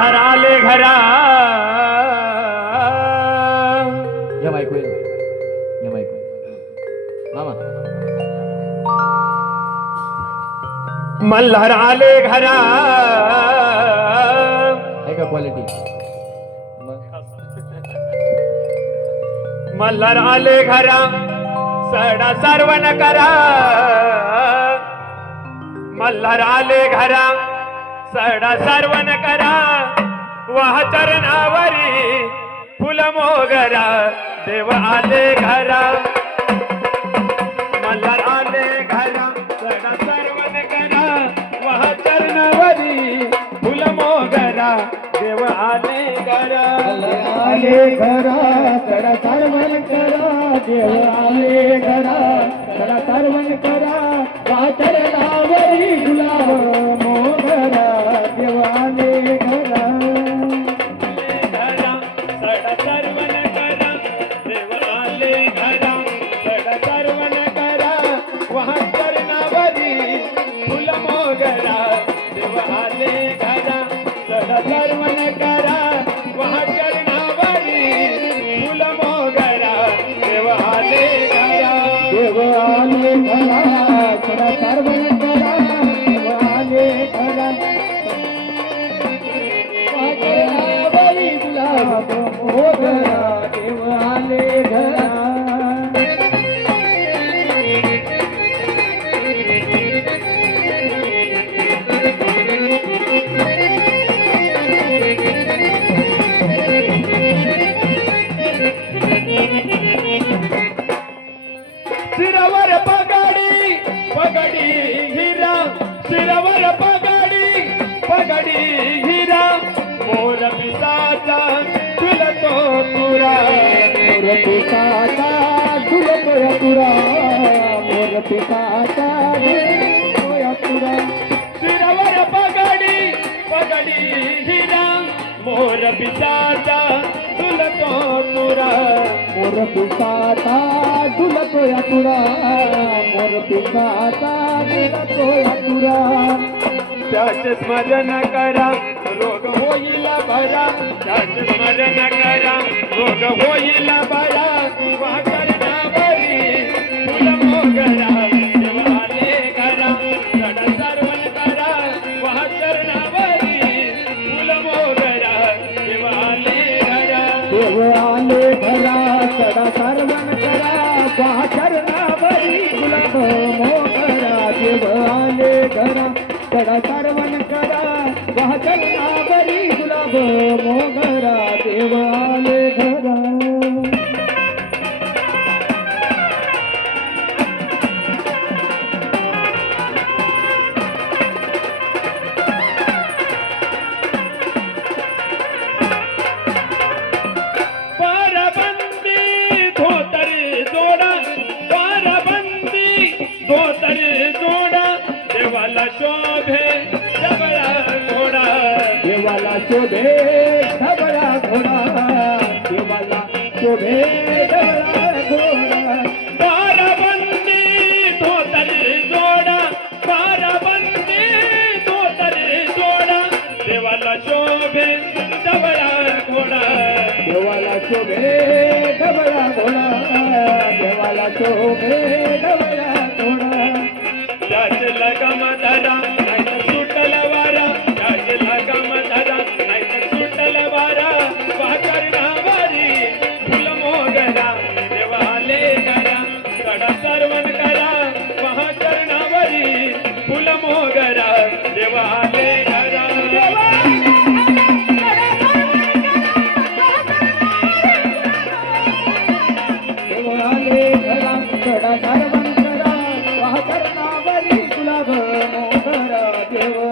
आले घरा. या माईक होईल या माईक मामा. मल्हार आले घरा. आहे का क्वालिटी? मल्हार आले घरा. सडा सर्वन करा. मल्हार आले घरा. सडा सर्वन करा. वाह चरणावरी फुल मोगरा. देव आले घरा. मल्हार आले घरा. सडा सर्वन करा. वाह चरणावरी फुल मोगरा. देव आले घरा. आले घरा. सडा सर्वन करा. देव आले घरा. सडा सर्वन करा. वाचरणावरी घरा वाचरणावरी गुलाब मोगरा देव आले घरा मोर पिकाचा डुलतोय मोर पिकाचा डुलतोय तुरा शिरवर पगडी पगडी हिरा मोर पिसाचा तुलतो तुरा मोर पिकाचा डुलतोय तुरा मोर पिकाचा डुलतोय तुरा त्याचे स्मरण करा रोग होईल बरा. त्याचे स्मरण करा रोग होईल बरा वाकरणावरी देवाला शोभे धबळा घोडा देवाला शोभे धबळा घोडा पारबंदी धोतर जोडा. पारबंदी धोतर जोडा. देवाला शोभे जबळा घोडा देवाला शोभे धबळा घोडा देवाला शोभे ભમો કરા દેવો